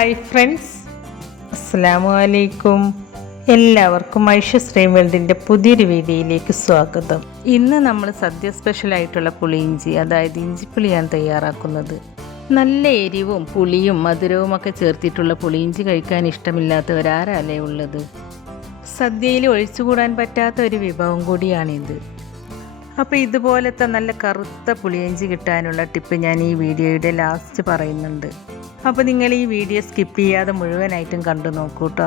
Hi friends, അസ്സലാമു അലൈക്കും. എല്ലാവർക്കും ഐഷ സ്ട്രീം വേൾഡിൻ്റെ പുതിയൊരു വീഡിയോയിലേക്ക് സ്വാഗതം. ഇന്ന് നമ്മൾ സദ്യ സ്പെഷ്യലായിട്ടുള്ള പുളിയിഞ്ചി, അതായത് ഇഞ്ചിപ്പുളിയാണ് തയ്യാറാക്കുന്നത്. നല്ല എരിവും പുളിയും മധുരവും ഒക്കെ ചേർത്തിട്ടുള്ള പുളിയിഞ്ചി കഴിക്കാൻ ഇഷ്ടമില്ലാത്തവരാരല്ലേ ഉള്ളത്. സദ്യയിൽ ഒഴിച്ചുകൂടാൻ പറ്റാത്ത ഒരു വിഭവം കൂടിയാണിത്. അപ്പോൾ ഇതുപോലത്തെ നല്ല കറുത്ത പുളിയിഞ്ചി കിട്ടാനുള്ള ടിപ്പ് ഞാൻ ഈ വീഡിയോയുടെ ലാസ്റ്റ് പറയുന്നുണ്ട്. അപ്പോൾ നിങ്ങൾ ഈ വീഡിയോ സ്കിപ്പ് ചെയ്യാതെ മുഴുവനായിട്ടും കണ്ടു നോക്കൂ കേട്ടോ.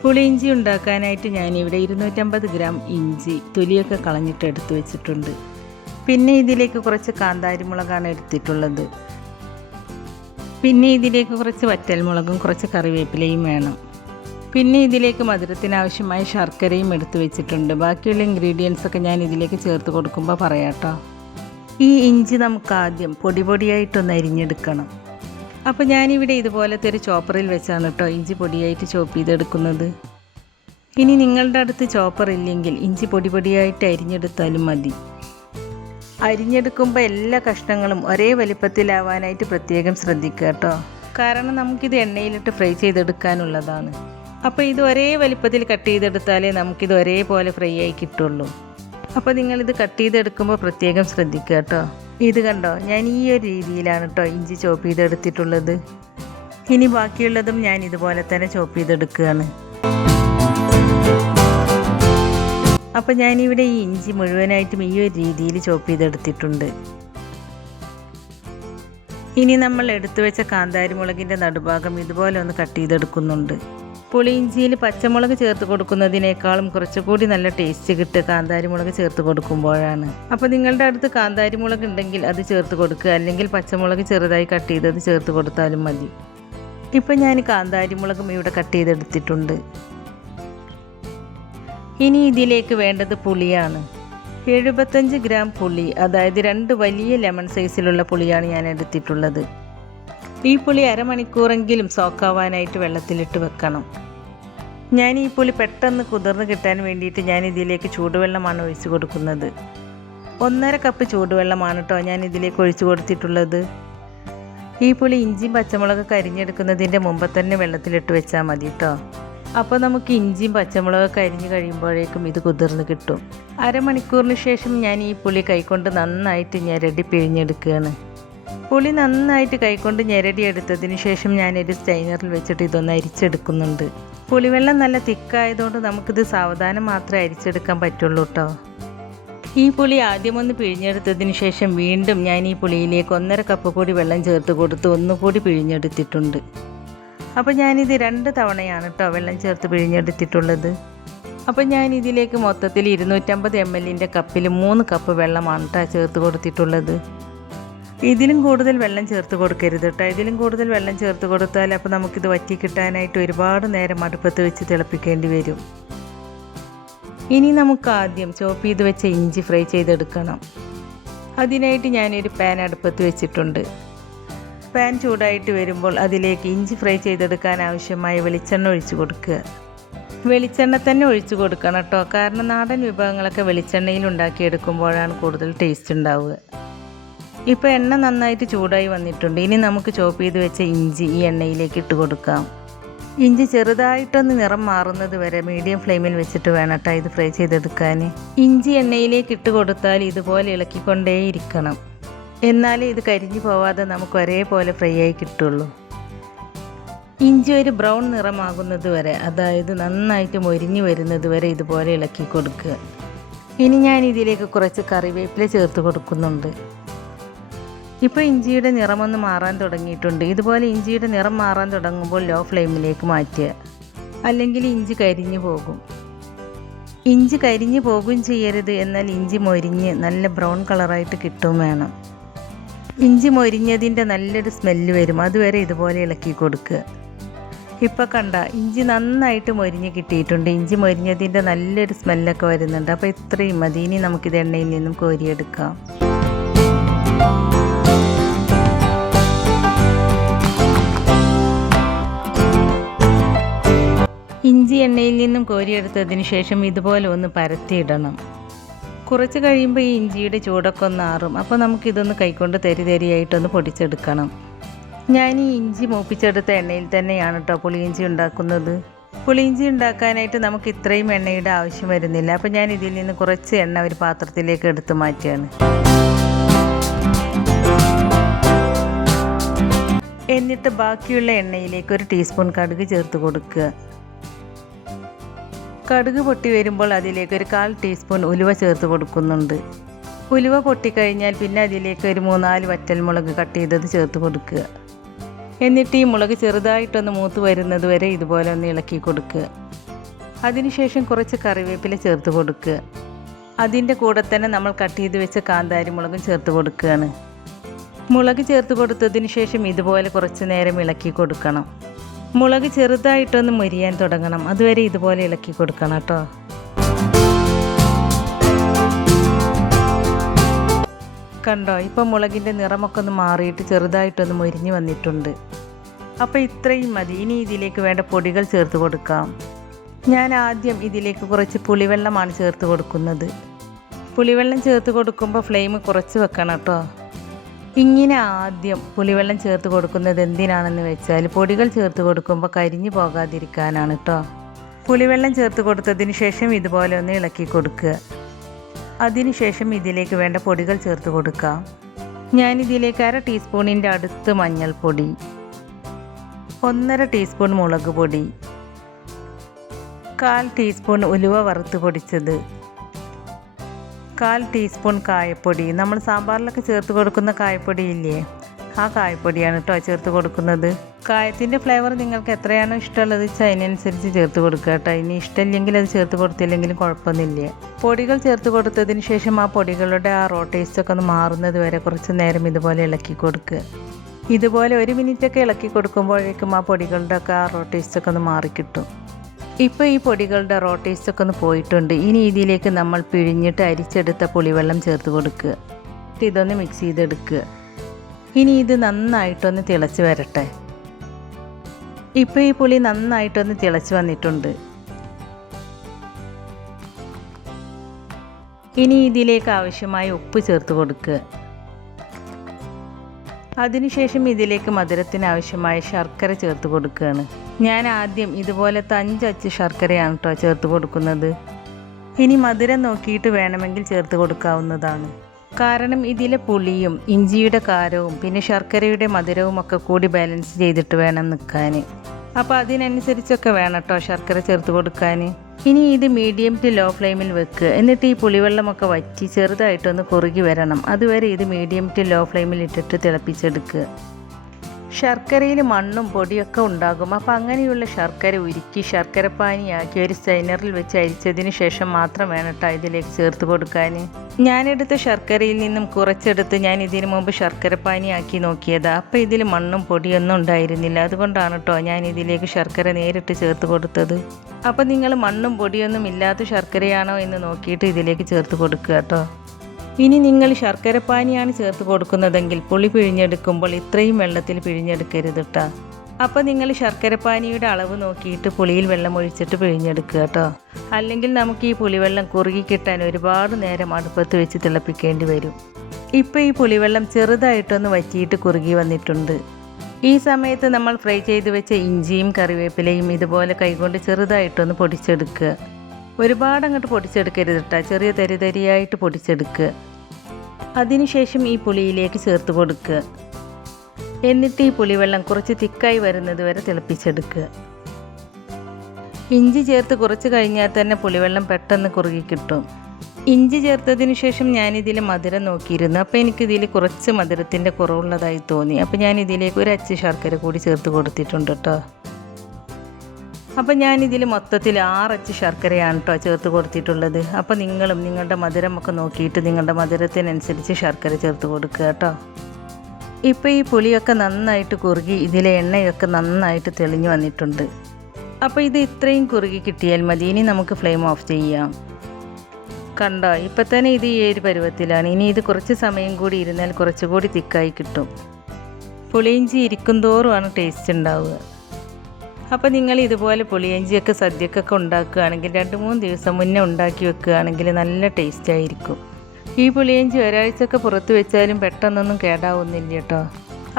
പുളിയിഞ്ചി ഉണ്ടാക്കാനായിട്ട് ഞാനിവിടെ 250 ഗ്രാം ഇഞ്ചി തൊലിയൊക്കെ കളഞ്ഞിട്ട് എടുത്ത് വെച്ചിട്ടുണ്ട്. പിന്നെ ഇതിലേക്ക് കുറച്ച് കാന്താരിമുളകാണ് എടുത്തിട്ടുള്ളത്. പിന്നെ ഇതിലേക്ക് കുറച്ച് വറ്റൽമുളകും കുറച്ച് കറിവേപ്പിലയും വേണം. പിന്നെ ഇതിലേക്ക് മധുരത്തിനാവശ്യമായ ശർക്കരയും എടുത്ത് വെച്ചിട്ടുണ്ട്. ബാക്കിയുള്ള ഇൻഗ്രീഡിയൻസൊക്കെ ഞാൻ ഇതിലേക്ക് ചേർത്ത് കൊടുക്കുമ്പോൾ പറയാം കേട്ടോ. ഈ ഇഞ്ചി നമുക്ക് ആദ്യം പൊടിയായിട്ടൊന്ന് അരിഞ്ഞെടുക്കണം. അപ്പോൾ ഞാനിവിടെ ഇതുപോലത്തെ ഒരു ചോപ്പറിൽ വെച്ചാണ് കേട്ടോ ഇഞ്ചി പൊടിയായിട്ട് ചോപ്പ് ചെയ്തെടുക്കുന്നത്. ഇനി നിങ്ങളുടെ അടുത്ത് ചോപ്പർ ഇല്ലെങ്കിൽ ഇഞ്ചി പൊടിയായിട്ട് അരിഞ്ഞെടുത്താലും മതി. അരിഞ്ഞെടുക്കുമ്പോൾ എല്ലാ കഷ്ണങ്ങളും ഒരേ വലിപ്പത്തിലാവാനായിട്ട് പ്രത്യേകം ശ്രദ്ധിക്കുക കേട്ടോ. കാരണം നമുക്കിത് എണ്ണയിലിട്ട് ഫ്രൈ ചെയ്തെടുക്കാനുള്ളതാണ്. അപ്പോൾ ഇത് ഒരേ വലിപ്പത്തിൽ കട്ട് ചെയ്തെടുത്താലേ നമുക്കിത് ഒരേപോലെ ഫ്രൈ ആയി കിട്ടുള്ളൂ. അപ്പോൾ നിങ്ങളിത് കട്ട് ചെയ്തെടുക്കുമ്പോൾ പ്രത്യേകം ശ്രദ്ധിക്കുക കേട്ടോ. ഇത് കണ്ടോ, ഞാൻ ഈ ഒരു രീതിയിലാണ് കേട്ടോ ഇഞ്ചി ചോപ്പ് ചെയ്തെടുത്തിട്ടുള്ളത്. ഇനി ബാക്കിയുള്ളതും ഞാൻ ഇതുപോലെ തന്നെ ചോപ്പ് ചെയ്തെടുക്കുകയാണ്. അപ്പോൾ ഞാനിവിടെ ഈ ഇഞ്ചി മുഴുവനായിട്ടും ഈ ഒരു രീതിയിൽ ചോപ്പ് ചെയ്തെടുത്തിട്ടുണ്ട്. ഇനി നമ്മൾ എടുത്തു വെച്ച കാന്താരിമുളകിൻ്റെ നടുഭാഗം ഇതുപോലെ ഒന്ന് കട്ട് ചെയ്തെടുക്കുന്നുണ്ട്. പുളിയിഞ്ചിയിൽ പച്ചമുളക് ചേർത്ത് കൊടുക്കുന്നതിനേക്കാളും കുറച്ചുകൂടി നല്ല ടേസ്റ്റ് കിട്ടുക കാന്താരിമുളക് ചേർത്ത് കൊടുക്കുമ്പോഴാണ്. അപ്പോൾ നിങ്ങളുടെ അടുത്ത് കാന്താരിമുളക് ഉണ്ടെങ്കിൽ അത് ചേർത്ത് കൊടുക്കുക, അല്ലെങ്കിൽ പച്ചമുളക് ചെറുതായി കട്ട് ചെയ്തത് ചേർത്ത് കൊടുത്താലും മതി. ഇപ്പം ഞാൻ കാന്താരിമുളകും ഇവിടെ കട്ട് ചെയ്തെടുത്തിട്ടുണ്ട്. ഇനി ഇതിലേക്ക് വേണ്ടത് പുളിയാണ്. 75 ഗ്രാം പുളി, അതായത് 2 വലിയ ലെമൺ സൈസിലുള്ള പുളിയാണ് ഞാൻ എടുത്തിട്ടുള്ളത്. ഈ പുളി അരമണിക്കൂറെങ്കിലും സോക്കാവാനായിട്ട് വെള്ളത്തിലിട്ട് വെക്കണം. ഞാൻ ഈ പുളി പെട്ടെന്ന് കുതിർന്ന് കിട്ടാൻ വേണ്ടിയിട്ട് ഞാൻ ഇതിലേക്ക് ചൂടുവെള്ളമാണ് ഒഴിച്ചു കൊടുക്കുന്നത്. 1.5 കപ്പ് ചൂടുവെള്ളമാണ് കേട്ടോ ഞാൻ ഇതിലേക്ക് ഒഴിച്ചു കൊടുത്തിട്ടുള്ളത്. ഈ പുളി ഇഞ്ചിയും പച്ചമുളകൊക്കെ അരിഞ്ഞെടുക്കുന്നതിൻ്റെ മുമ്പ് തന്നെ വെള്ളത്തിലിട്ട് വെച്ചാൽ മതി കേട്ടോ. അപ്പോൾ നമുക്ക് ഇഞ്ചിയും പച്ചമുളകൊക്കെ അരിഞ്ഞ് കഴിയുമ്പോഴേക്കും ഇത് കുതിർന്ന് കിട്ടും. അരമണിക്കൂറിന് ശേഷം ഞാൻ ഈ പുളി കൈകൊണ്ട് നന്നായിട്ട് ഞെരടി പിഴിഞ്ഞെടുക്കുകയാണ്. പുളി നന്നായിട്ട് കൈകൊണ്ട് ഞെരടി എടുത്തതിന് ശേഷം ഞാനൊരു സ്റ്റൈനറിൽ വെച്ചിട്ട് ഇതൊന്ന് അരിച്ചെടുക്കുന്നുണ്ട്. പുളിവെള്ളം നല്ല തിക്കായതുകൊണ്ട് നമുക്കിത് സാവധാനം മാത്രമേ അരിച്ചെടുക്കാൻ പറ്റുള്ളൂ കേട്ടോ. ഈ പുളി ആദ്യമൊന്ന് പിഴിഞ്ഞെടുത്തതിന് ശേഷം വീണ്ടും ഞാൻ ഈ പുളിയിലേക്ക് 1.5 കപ്പ് കൂടി വെള്ളം ചേർത്ത് കൊടുത്ത് ഒന്നുകൂടി പിഴിഞ്ഞെടുത്തിട്ടുണ്ട്. അപ്പോൾ ഞാനിത് 2 തവണയാണ് കേട്ടോ വെള്ളം ചേർത്ത് പിഴിഞ്ഞെടുത്തിട്ടുള്ളത്. അപ്പോൾ ഞാൻ ഇതിലേക്ക് മൊത്തത്തിൽ 250 ml കപ്പിൽ 3 കപ്പ് വെള്ളമാണ് കേട്ടോ ചേർത്ത് കൊടുത്തിട്ടുള്ളത്. ഇതിലും കൂടുതൽ വെള്ളം ചേർത്ത് കൊടുക്കരുത് കേട്ടോ. ഇതിലും കൂടുതൽ വെള്ളം ചേർത്ത് കൊടുത്താൽ അപ്പോൾ നമുക്കിത് വറ്റി കിട്ടാനായിട്ട് ഒരുപാട് നേരം അടുപ്പത്ത് വെച്ച് തിളപ്പിക്കേണ്ടി വരും. ഇനി നമുക്ക് ആദ്യം ചോപ്പ് ചെയ്ത് വെച്ച ഇഞ്ചി ഫ്രൈ ചെയ്തെടുക്കണം. അതിനായിട്ട് ഞാനൊരു പാൻ അടുപ്പത്ത് വെച്ചിട്ടുണ്ട്. പാൻ ചൂടായിട്ട് വരുമ്പോൾ അതിലേക്ക് ഇഞ്ചി ഫ്രൈ ചെയ്തെടുക്കാൻ ആവശ്യമായ വെളിച്ചെണ്ണ ഒഴിച്ചു കൊടുക്കുക. വെളിച്ചെണ്ണ തന്നെ ഒഴിച്ചു കൊടുക്കണം കേട്ടോ, കാരണം നാടൻ വിഭവങ്ങളൊക്കെ വെളിച്ചെണ്ണയിൽ ഉണ്ടാക്കിയെടുക്കുമ്പോഴാണ് കൂടുതൽ ടേസ്റ്റ് ഉണ്ടാവുക. ഇപ്പോൾ എണ്ണ നന്നായിട്ട് ചൂടായി വന്നിട്ടുണ്ട്. ഇനി നമുക്ക് ചോപ്പ് ചെയ്ത് വെച്ച ഇഞ്ചി ഈ എണ്ണയിലേക്ക് ഇട്ട് കൊടുക്കാം. ഇഞ്ചി ചെറുതായിട്ടൊന്ന് നിറം മാറുന്നത് വരെ മീഡിയം ഫ്ലെയിമിൽ വെച്ചിട്ട് വേണം കേട്ടോ ഇത് ഫ്രൈ ചെയ്തെടുക്കാൻ. ഇഞ്ചി എണ്ണയിലേക്ക് ഇട്ട് കൊടുത്താൽ ഇതുപോലെ ഇളക്കിക്കൊണ്ടേയിരിക്കണം. എന്നാലേ ഇത് കരിഞ്ഞു പോവാതെ നമുക്ക് ഒരേപോലെ ഫ്രൈ ആയി കിട്ടുള്ളൂ. ഇഞ്ചി ഒരു ബ്രൗൺ നിറമാകുന്നത് വരെ, അതായത് നന്നായിട്ട് മൊരിഞ്ഞ് വരുന്നത് വരെ ഇതുപോലെ ഇളക്കി കൊടുക്കുക. ഇനി ഞാൻ ഇതിലേക്ക് കുറച്ച് കറിവേപ്പില ചേർത്ത് കൊടുക്കുന്നുണ്ട്. ഇപ്പോൾ ഇഞ്ചിയുടെ നിറമൊന്ന് മാറാൻ തുടങ്ങിയിട്ടുണ്ട്. ഇതുപോലെ ഇഞ്ചിയുടെ നിറം മാറാൻ തുടങ്ങുമ്പോൾ ലോ ഫ്ലെയിമിലേക്ക് മാറ്റുക, അല്ലെങ്കിൽ ഇഞ്ചി കരിഞ്ഞു പോകും. ഇഞ്ചി കരിഞ്ഞു പോകുകയും ചെയ്യരുത്, എന്നാൽ ഇഞ്ചി മൊരിഞ്ഞ് നല്ല ബ്രൗൺ കളറായിട്ട് കിട്ടുകയും വേണം. ഇഞ്ചി മൊരിഞ്ഞതിൻ്റെ നല്ലൊരു സ്മെല്ല് വരും, അതുവരെ ഇതുപോലെ ഇളക്കി കൊടുക്കുക. ഇപ്പോൾ കണ്ട ഇഞ്ചി നന്നായിട്ട് മൊരിഞ്ഞ് കിട്ടിയിട്ടുണ്ട്. ഇഞ്ചി മൊരിഞ്ഞതിൻ്റെ നല്ലൊരു സ്മെല്ലൊക്കെ വരുന്നുണ്ട്. അപ്പോൾ ഇത്രയും മതി. ഇനി നമുക്കിത് എണ്ണയിൽ നിന്നും കോരിയെടുക്കാം. ഇഞ്ചി എണ്ണയിൽ നിന്നും കോരിയെടുത്തതിന് ശേഷം ഇതുപോലെ ഒന്ന് പരത്തിയിടണം. കുറച്ച് കഴിയുമ്പോൾ ഈ ഇഞ്ചിയുടെ ചൂടൊക്കെ ഒന്ന് ആറും. അപ്പോൾ നമുക്കിതൊന്ന് കൈകൊണ്ട് തരിയായിട്ടൊന്ന് പൊടിച്ചെടുക്കണം. ഞാൻ ഈ ഇഞ്ചി മൂപ്പിച്ചെടുത്ത എണ്ണയിൽ തന്നെയാണ് കേട്ടോ പുളിയിഞ്ചി ഉണ്ടാക്കുന്നത്. പുളിയിഞ്ചി ഉണ്ടാക്കാനായിട്ട് നമുക്ക് ഇത്രയും എണ്ണയുടെ ആവശ്യം വരുന്നില്ല. അപ്പോൾ ഞാൻ ഇതിൽ നിന്ന് കുറച്ച് എണ്ണ ഒരു പാത്രത്തിലേക്ക് എടുത്ത് മാറ്റുകയാണ്. എന്നിട്ട് ബാക്കിയുള്ള എണ്ണയിലേക്ക് ഒരു ടീസ്പൂൺ കടുക് ചേർത്ത് കൊടുക്കുക. കടുക് പൊട്ടി വരുമ്പോൾ അതിലേക്ക് ഒരു 1/4 ടീസ്പൂൺ ഉലുവ ചേർത്ത് കൊടുക്കുന്നുണ്ട്. ഉലുവ പൊട്ടിക്കഴിഞ്ഞാൽ പിന്നെ അതിലേക്ക് ഒരു 3-4 വറ്റൽമുളക് കട്ട് ചെയ്തത് ചേർത്ത് കൊടുക്കുക. എന്നിട്ട് ഈ മുളക് ചെറുതായിട്ടൊന്ന് മൂത്ത് വരുന്നത് വരെ ഇതുപോലെ ഒന്ന് ഇളക്കി കൊടുക്കുക. അതിനുശേഷം കുറച്ച് കറിവേപ്പില ചേർത്ത് കൊടുക്കുക. അതിൻ്റെ കൂടെ തന്നെ നമ്മൾ കട്ട് ചെയ്ത് വെച്ച കാന്താരി മുളകും ചേർത്ത് കൊടുക്കുകയാണ്. മുളക് ചേർത്ത് കൊടുത്തതിന് ശേഷം ഇതുപോലെ കുറച്ച് നേരം ഇളക്കി കൊടുക്കണം. മുളക് ചെറുതായിട്ടൊന്ന് മൊരിയാൻ തുടങ്ങണം. അതുവരെ ഇതുപോലെ ഇളക്കി കൊടുക്കണം കേട്ടോ. കണ്ടോ, ഇപ്പോൾ മുളകിൻ്റെ നിറമൊക്കെ ഒന്ന് മാറിയിട്ട് ചെറുതായിട്ടൊന്ന് മൊരിഞ്ഞ് വന്നിട്ടുണ്ട്. അപ്പോൾ ഇത്രയും മതി. ഇനി ഇതിലേക്ക് വേണ്ട പൊടികൾ ചേർത്ത് കൊടുക്കാം. ഞാൻ ആദ്യം ഇതിലേക്ക് കുറച്ച് പുളിവെള്ളമാണ് ചേർത്ത് കൊടുക്കുന്നത്. പുളിവെള്ളം ചേർത്ത് കൊടുക്കുമ്പോൾ ഫ്ലെയിം കുറച്ച് വെക്കണം കേട്ടോ. ഇങ്ങനെ ആദ്യം പുളിവെള്ളം ചേർത്ത് കൊടുക്കുന്നത് എന്തിനാണെന്ന് വെച്ചാൽ പൊടികൾ ചേർത്ത് കൊടുക്കുമ്പോൾ കരിഞ്ഞു പോകാതിരിക്കാനാണ് കേട്ടോ. പുളിവെള്ളം ചേർത്ത് കൊടുത്തതിന് ശേഷം ഇതുപോലെ ഒന്ന് ഇളക്കി കൊടുക്കുക. അതിനുശേഷം ഇതിലേക്ക് വേണ്ട പൊടികൾ ചേർത്ത് കൊടുക്കാം. ഞാനിതിലേക്ക് 1/2 ടീസ്പൂണിൻ്റെ അടുത്ത് മഞ്ഞൾപ്പൊടി, 1/2 ടീസ്പൂൺ മുളക് പൊടി, 1/4 ടീസ്പൂൺ ഉലുവ വറുത്ത് പൊടിച്ചത്, 1/4 ടീസ്പൂൺ കായപ്പൊടി, നമ്മൾ സാമ്പാറിലൊക്കെ ചേർത്ത് കൊടുക്കുന്ന കായപ്പൊടി ഇല്ലേ, ആ കായപ്പൊടിയാണ് കേട്ടോ ചേർത്ത് കൊടുക്കുന്നത്. കായത്തിൻ്റെ ഫ്ലേവർ നിങ്ങൾക്ക് എത്രയാണോ ഇഷ്ടമുള്ളത് വെച്ചാൽ അതിനനുസരിച്ച് ചേർത്ത് കൊടുക്കുക കേട്ടോ. ഇനി ഇഷ്ടമില്ലെങ്കിൽ അത് ചേർത്ത് കൊടുത്തില്ലെങ്കിലും കുഴപ്പമൊന്നുമില്ല. പൊടികൾ ചേർത്ത് കൊടുത്തതിന് ശേഷം ആ പൊടികളുടെ ആ റോ ടേസ്റ്റൊക്കെ ഒന്ന് മാറുന്നത് വരെ കുറച്ച് നേരം ഇതുപോലെ ഇളക്കി കൊടുക്കുക. ഇതുപോലെ 1 മിനിറ്റൊക്കെ ഇളക്കി കൊടുക്കുമ്പോഴേക്കും ആ പൊടികളുടെ ഒക്കെ ആ റോ ടേസ്റ്റൊക്കെ ഒന്ന് മാറിക്കിട്ടും. ഇപ്പോൾ ഈ പൊടികളുടെ റോ ടേസ്റ്റൊക്കെ ഒന്ന് പോയിട്ടുണ്ട്. ഇനി ഇതിലേക്ക് നമ്മൾ പിഴിഞ്ഞിട്ട് അരിച്ചെടുത്ത പുളിവെള്ളം ചേർത്ത് കൊടുക്കുക. ഇതൊന്ന് മിക്സ് ചെയ്തെടുക്കുക. ഇനി ഇത് നന്നായിട്ടൊന്ന് തിളച്ച് വരട്ടെ. ഇപ്പോൾ ഈ പുളി നന്നായിട്ടൊന്ന് തിളച്ച് വന്നിട്ടുണ്ട്. ഇനി ഇതിലേക്ക് ആവശ്യമായ ഉപ്പ് ചേർത്ത് കൊടുക്കുക. അതിനുശേഷം ഇതിലേക്ക് മധുരത്തിന് ആവശ്യമായ ശർക്കര ചേർത്ത് കൊടുക്കുകയാണ്. ഞാൻ ആദ്യം ഇതുപോലത്തെ 5 അച്ച് ശർക്കരയാണ് കേട്ടോ ചേർത്ത് കൊടുക്കുന്നത്. ഇനി മധുരം നോക്കിയിട്ട് വേണമെങ്കിൽ ചേർത്ത് കൊടുക്കാവുന്നതാണ്. കാരണം ഇതിലെ പുളിയും ഇഞ്ചിയുടെ കാരവും പിന്നെ ശർക്കരയുടെ മധുരവും ഒക്കെ കൂടി ബാലൻസ് ചെയ്തിട്ട് വേണം നിൽക്കാൻ. അപ്പോൾ അതിനനുസരിച്ചൊക്കെ വേണം കേട്ടോ ശർക്കര ചേർത്ത് കൊടുക്കാൻ. ഇനി ഇത് മീഡിയം ടു ലോ ഫ്ലെയിമിൽ വെക്കുക. എന്നിട്ട് ഈ പുളിവെള്ളമൊക്കെ വറ്റി ചെറുതായിട്ടൊന്ന് കുറുകി വരണം. അതുവരെ ഇത് മീഡിയം ടു ലോ ഫ്ലെയിമിൽ ഇട്ടിട്ട് തിളപ്പിച്ചെടുക്കുക. ശർക്കരയിൽ മണ്ണും പൊടിയൊക്കെ ഉണ്ടാകും. അപ്പോൾ അങ്ങനെയുള്ള ശർക്കര ഉരുക്കി ശർക്കരപ്പാനിയാക്കി ഒരു സ്റ്റൈനറിൽ വെച്ച് അരിച്ചതിന് ശേഷം മാത്രം വേണം കേട്ടോ ഇതിലേക്ക് ചേർത്ത് കൊടുക്കാൻ. ഞാനെടുത്ത ശർക്കരയിൽ നിന്നും കുറച്ചെടുത്ത് ഞാൻ ഇതിനു മുമ്പ് ശർക്കരപ്പാനിയാക്കി നോക്കിയതാണ്. അപ്പോൾ ഇതിൽ മണ്ണും പൊടിയൊന്നും ഉണ്ടായിരുന്നില്ല. അതുകൊണ്ടാണ് കേട്ടോ ഞാൻ ഇതിലേക്ക് ശർക്കര നേരിട്ട് ചേർത്ത് കൊടുത്തത്. അപ്പോൾ നിങ്ങൾ മണ്ണും പൊടിയൊന്നും ഇല്ലാത്ത ശർക്കരയാണോ എന്ന് നോക്കിയിട്ട് ഇതിലേക്ക് ചേർത്ത് കൊടുക്കുക കേട്ടോ. ഇനി നിങ്ങൾ ശർക്കരപ്പാനിയാണ് ചേർത്ത് കൊടുക്കുന്നതെങ്കിൽ പുളി പിഴിഞ്ഞെടുക്കുമ്പോൾ ഇത്രയും വെള്ളത്തിൽ പിഴിഞ്ഞെടുക്കരുത് കേട്ടോ. അപ്പോൾ നിങ്ങൾ ശർക്കരപ്പാനിയുടെ അളവ് നോക്കിയിട്ട് പുളിയിൽ വെള്ളം ഒഴിച്ചിട്ട് പിഴിഞ്ഞെടുക്കുക കേട്ടോ. അല്ലെങ്കിൽ നമുക്ക് ഈ പുളിവെള്ളം കുറുകി കിട്ടാൻ ഒരുപാട് നേരം അടുപ്പത്ത് വെച്ച് തിളപ്പിക്കേണ്ടി വരും. ഇപ്പോൾ ഈ പുളിവെള്ളം ചെറുതായിട്ടൊന്ന് വറ്റിയിട്ട് കുറുകി വന്നിട്ടുണ്ട്. ഈ സമയത്ത് നമ്മൾ ഫ്രൈ ചെയ്ത് വെച്ച ഇഞ്ചിയും കറിവേപ്പിലയും ഇതുപോലെ കൈകൊണ്ട് ചെറുതായിട്ടൊന്ന് പൊടിച്ചെടുക്കുക. ഒരുപാട് അങ്ങോട്ട് പൊടിച്ചെടുക്കരുത് കേട്ടോ. ചെറിയ തരിതരിയായിട്ട് പൊടിച്ചെടുക്കുക. അതിനുശേഷം ഈ പുളിയിലേക്ക് ചേർത്ത് കൊടുക്കുക. എന്നിട്ട് ഈ പുളിവെള്ളം കുറച്ച് തിക്കായി വരുന്നത് വരെ തിളപ്പിച്ചെടുക്കുക. ഇഞ്ചി ചേർത്ത് കുറച്ച് കഴിഞ്ഞാൽ തന്നെ പുളിവെള്ളം പെട്ടെന്ന് കുറുകി കിട്ടും. ഇഞ്ചി ചേർത്തതിന് ശേഷം ഞാനിതിൽ മധുരം നോക്കിയിരുന്നു. അപ്പോൾ എനിക്കിതിൽ കുറച്ച് മധുരത്തിൻ്റെ കുറവുള്ളതായി തോന്നി. അപ്പോൾ ഞാനിതിലേക്ക് 1 അച്ച് ശർക്കര കൂടി ചേർത്ത് കൊടുത്തിട്ടുണ്ട് കേട്ടോ. അപ്പോൾ ഞാനിതിൽ മൊത്തത്തിൽ 6 അച്ച് ശർക്കരയാണ് കേട്ടോ ചേർത്ത് കൊടുത്തിട്ടുള്ളത്. അപ്പോൾ നിങ്ങളും നിങ്ങളുടെ മധുരമൊക്കെ നോക്കിയിട്ട് നിങ്ങളുടെ മധുരത്തിനനുസരിച്ച് ശർക്കര ചേർത്ത് കൊടുക്കുക കേട്ടോ. ഇപ്പോൾ ഈ പുളിയൊക്കെ നന്നായിട്ട് കുറുകി ഇതിലെ എണ്ണയൊക്കെ നന്നായിട്ട് തെളിഞ്ഞു വന്നിട്ടുണ്ട്. അപ്പോൾ ഇത് ഇത്രയും കുറുകി കിട്ടിയാൽ മതി. ഇനി നമുക്ക് ഫ്ലെയിം ഓഫ് ചെയ്യാം. കണ്ടോ, ഇപ്പം തന്നെ ഇത് ഈ ഒരു പരുവത്തിലാണ്. ഇനി ഇത് കുറച്ച് സമയം കൂടി ഇരുന്നാൽ കുറച്ചുകൂടി തിക്കായി കിട്ടും. പുളിയിഞ്ചി ഇരിക്കും തോറുമാണ് ടേസ്റ്റ് ഉണ്ടാവുക. അപ്പോൾ നിങ്ങൾ ഇതുപോലെ പുളിയിഞ്ചിയൊക്കെ സദ്യക്കൊക്കെ ഉണ്ടാക്കുകയാണെങ്കിൽ 2-3 ദിവസം മുന്നേ ഉണ്ടാക്കി വെക്കുകയാണെങ്കിൽ നല്ല ടേസ്റ്റ് ആയിരിക്കും. ഈ പുളിയിഞ്ചി ഒരാഴ്ചയൊക്കെ പുറത്ത് വെച്ചാലും പെട്ടെന്നൊന്നും കേടാവുന്നില്ല കേട്ടോ.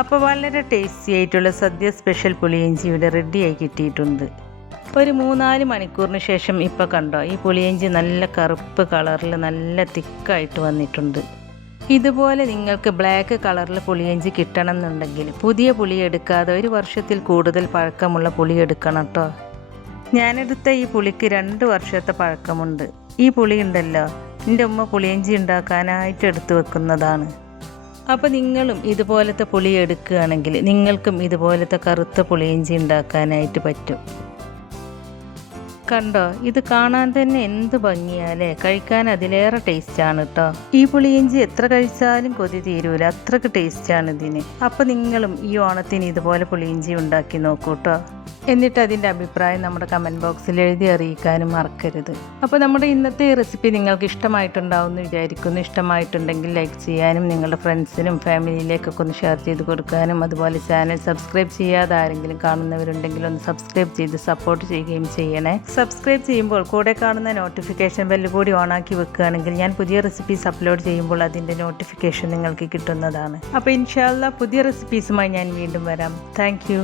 അപ്പോൾ വളരെ ടേസ്റ്റി ആയിട്ടുള്ള സദ്യ സ്പെഷ്യൽ പുളിയിഞ്ചി ഇവിടെ റെഡിയായി കിട്ടിയിട്ടുണ്ട്. ഒരു 3-4 മണിക്കൂറിന് ശേഷം ഇപ്പോൾ കണ്ടോ, ഈ പുളിയിഞ്ചി നല്ല കറുപ്പ് കളറിൽ നല്ല തിക്കായിട്ട് വന്നിട്ടുണ്ട്. ഇതുപോലെ നിങ്ങൾക്ക് ബ്ലാക്ക് കളറിൽ പുളിയിഞ്ചി കിട്ടണം എന്നുണ്ടെങ്കിൽ പുതിയ പുളി എടുക്കാതെ 1 വർഷത്തിൽ കൂടുതൽ പഴക്കമുള്ള പുളി എടുക്കണം കേട്ടോ. ഞാനെടുത്ത ഈ പുളിക്ക് 2 വർഷത്തെ പഴക്കമുണ്ട്. ഈ പുളി ഉണ്ടല്ലോ, എൻ്റെ ഉമ്മ പുളിയിഞ്ചി ഉണ്ടാക്കാനായിട്ട് എടുത്തു വെക്കുന്നതാണ്. അപ്പോൾ നിങ്ങളും ഇതുപോലത്തെ പുളി എടുക്കുകയാണെങ്കിൽ നിങ്ങൾക്കും ഇതുപോലത്തെ കറുത്ത പുളിയിഞ്ചി ഉണ്ടാക്കാനായിട്ട് പറ്റും. കണ്ടോ, ഇത് കാണാൻ തന്നെ എന്ത് ഭംഗിയാലേ, കഴിക്കാൻ അതിലേറെ ടേസ്റ്റാണ് കേട്ടോ. ഈ പുളിയിഞ്ചി എത്ര കഴിച്ചാലും കൊതി തീരൂല, അത്രക്ക് ടേസ്റ്റാണ് ഇതിന്. അപ്പോൾ നിങ്ങളും ഈ ഓണത്തിന് ഇതുപോലെ പുളിയിഞ്ചി ഉണ്ടാക്കി നോക്കൂ കേട്ടോ. എന്നിട്ട് അതിൻ്റെ അഭിപ്രായം നമ്മുടെ കമൻറ്റ് ബോക്സിൽ എഴുതി അറിയിക്കാനും മറക്കരുത്. അപ്പോൾ നമ്മുടെ ഇന്നത്തെ റെസിപ്പി നിങ്ങൾക്ക് ഇഷ്ടമായിട്ടുണ്ടാവുമെന്ന് വിചാരിക്കുന്നു. ഇഷ്ടമായിട്ടുണ്ടെങ്കിൽ ലൈക്ക് ചെയ്യാനും നിങ്ങളുടെ ഫ്രണ്ട്സിനും ഫാമിലിയിലേക്കൊക്കെ ഒന്ന് ഷെയർ ചെയ്ത് കൊടുക്കാനും, അതുപോലെ ചാനൽ സബ്സ്ക്രൈബ് ചെയ്യാതെ ആരെങ്കിലും കാണുന്നവരുണ്ടെങ്കിൽ ഒന്ന് സബ്സ്ക്രൈബ് ചെയ്ത് സപ്പോർട്ട് ചെയ്യുകയും ചെയ്യണേ. സബ്സ്ക്രൈബ് ചെയ്യുമ്പോൾ കൂടെ കാണുന്ന നോട്ടിഫിക്കേഷൻ ബെല്ല് കൂടി ഓണാക്കി വെക്കുകയാണെങ്കിൽ ഞാൻ പുതിയ റെസിപ്പീസ് അപ്ലോഡ് ചെയ്യുമ്പോൾ അതിൻ്റെ നോട്ടിഫിക്കേഷൻ നിങ്ങൾക്ക് കിട്ടുന്നതാണ്. അപ്പോൾ ഇൻഷാ അല്ലാഹ് പുതിയ റെസിപ്പീസുമായി ഞാൻ വീണ്ടും വരാം. Thank you.